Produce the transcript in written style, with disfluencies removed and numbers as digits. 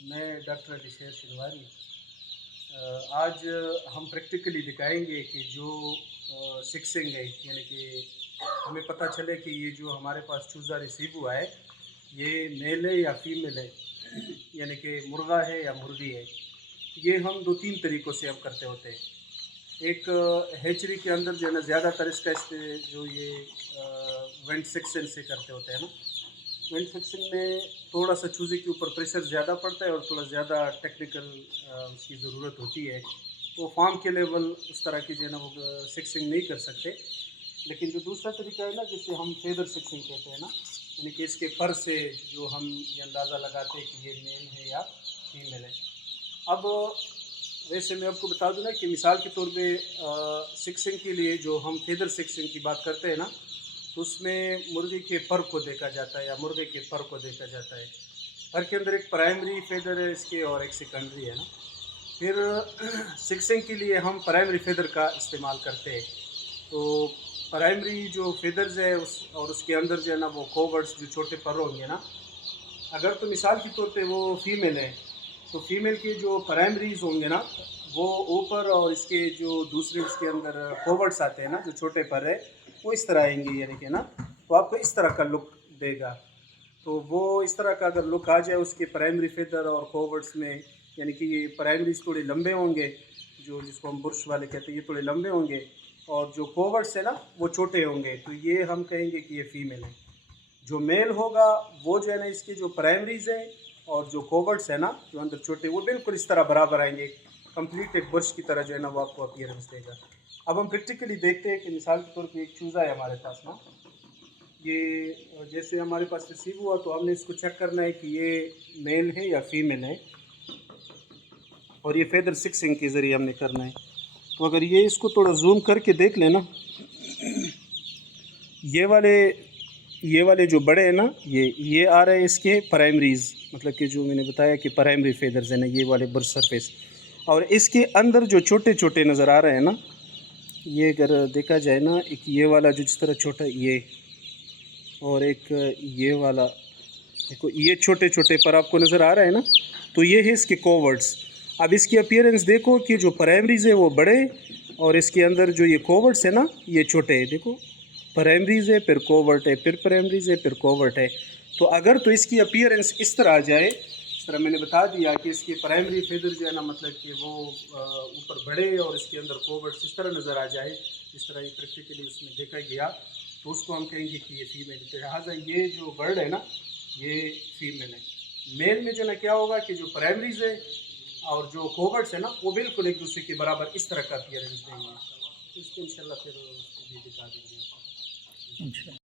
میں ڈاکٹر علی شیر شنواری۔ آج ہم پریکٹیکلی دکھائیں گے کہ جو سکسنگ ہے، یعنی کہ ہمیں پتہ چلے کہ یہ جو ہمارے پاس چوزا ریسیو ہوا ہے یہ میل ہے یا فیمیل ہے، یعنی کہ مرغا ہے یا مرغی ہے۔ یہ ہم 2-3 طریقوں سے ہم کرتے ہوتے ہیں۔ ایک ہیچری کے اندر جو ہے نا زیادہ تر اس کا جو یہ وینٹ سیکشن سے کرتے ہوتے ہیں نا، وینٹ سیکشن میں تھوڑا سا چوزے کے اوپر پریشر زیادہ پڑتا ہے اور تھوڑا زیادہ ٹیکنیکل اس کی ضرورت ہوتی ہے، تو فارم کے لیول اس طرح کی جو ہے نا وہ سیکسنگ نہیں کر سکتے۔ لیکن جو دوسرا طریقہ ہے نا جسے ہم فیدر سیکسنگ کہتے ہیں نا، یعنی کہ اس کے پر سے جو ہم یہ اندازہ لگاتے ہیں کہ یہ میل ہے یا فیمیل ہے۔ اب ویسے میں آپ کو بتا دوں نا کہ مثال کے طور پہ سکسنگ کے لیے جو ہم فیدر سکسنگ کی بات کرتے ہیں نا، تو اس میں مرغی کے پر کو دیکھا جاتا ہے یا مرغے کے پر کو دیکھا جاتا ہے۔ پر کے اندر ایک پرائمری فیدر ہے اس کے اور ایک سیکنڈری ہے نا۔ پھر سکسنگ کے لیے ہم پرائمری فیدر کا استعمال کرتے ہیں۔ تو پرائمری جو فیدرز ہے اور اس کے اندر جو ہے نا وہ کوورڈز جو چھوٹے پر ہوں گے نا، اگر تو مثال کے طور پہ وہ فیمیل ہے تو فیمیل کے جو پرائمریز ہوں گے نا وہ اوپر، اور اس کے جو دوسرے اس کے اندر کوورڈز آتے ہیں نا جو چھوٹے پر ہے وہ اس طرح آئیں گے، یعنی کہ نا تو آپ کو اس طرح کا لک دے گا۔ تو وہ اس طرح کا اگر لک آ جائے اس کے پرائمری فیدر اور کوورڈز میں، یعنی کہ یہ پرائمریز تھوڑے لمبے ہوں گے، جو جس کو ہم برش والے کہتے ہیں، یہ تھوڑے لمبے ہوں گے، اور جو کوورڈز ہیں نا وہ چھوٹے ہوں گے، تو یہ ہم کہیں گے کہ یہ فیمیل ہے۔ جو میل ہوگا وہ جو ہے نا اس کے جو پرائمریز ہیں اور جو کوورڈز ہیں نا جو اندر چھوٹے، وہ بالکل اس طرح برابر آئیں گے، کمپلیٹ ایک برش کی طرح جو ہے نا وہ آپ کو اپیئرنس دے گا۔ اب ہم پریکٹیکلی دیکھتے ہیں کہ مثال کے طور پہ ایک چوزا ہے ہمارے پاس نا، یہ جیسے ہمارے پاس ریسیو ہوا تو ہم نے اس کو چیک کرنا ہے کہ یہ میل ہے یا فیمیل ہے، اور یہ فیدر سکسنگ کے ذریعے ہم نے کرنا ہے۔ تو اگر یہ اس کو تھوڑا زوم کر کے دیکھ لیں نا، یہ والے جو بڑے ہیں نا یہ آ رہے ہیں اس کے پرائمریز، مطلب کہ جو میں نے بتایا کہ پرائمری فیدرز ہیں نا یہ والے برش سرفیس، اور اس کے اندر جو چھوٹے چھوٹے نظر آ رہے ہیں نا، یہ اگر دیکھا جائے نا، ایک یہ والا جو جس طرح چھوٹا یہ، اور ایک یہ والا دیکھو، یہ چھوٹے چھوٹے پر آپ کو نظر آ رہا ہے نا، تو یہ ہے اس کے کوورڈز۔ اب اس کی اپیئرنس دیکھو کہ جو پرائمریز ہے وہ بڑے، اور اس کے اندر جو یہ کوورڈز ہے نا یہ چھوٹے ہے۔ دیکھو پرائمریز ہے، پھر کوورٹ ہے، پھر پرائمریز ہے، پھر کوورٹ ہے۔ تو اگر تو اس کی اپیئرنس اس طرح آ جائے، اس طرح میں نے بتا دیا کہ اس کے پرائمری فیدر جو ہے نا مطلب کہ وہ اوپر بڑے اور اس کے اندر کوورٹس اس طرح نظر آ جائے، جس طرح یہ پریکٹیکلی اس میں دیکھا گیا، تو اس کو ہم کہیں گے کہ یہ فیمیل ہے۔ لہٰذا یہ جو برڈ ہے نا یہ فیمیل ہے۔ میل میں جو نا کیا ہوگا کہ جو پرائمریز ہے اور جو کوورٹس ہیں نا وہ بالکل ایک دوسرے کے برابر اس طرح کا اپیئرنس دیں گے۔ اس کو انشاءاللہ پھر اس کو بھی دکھا دیں گے۔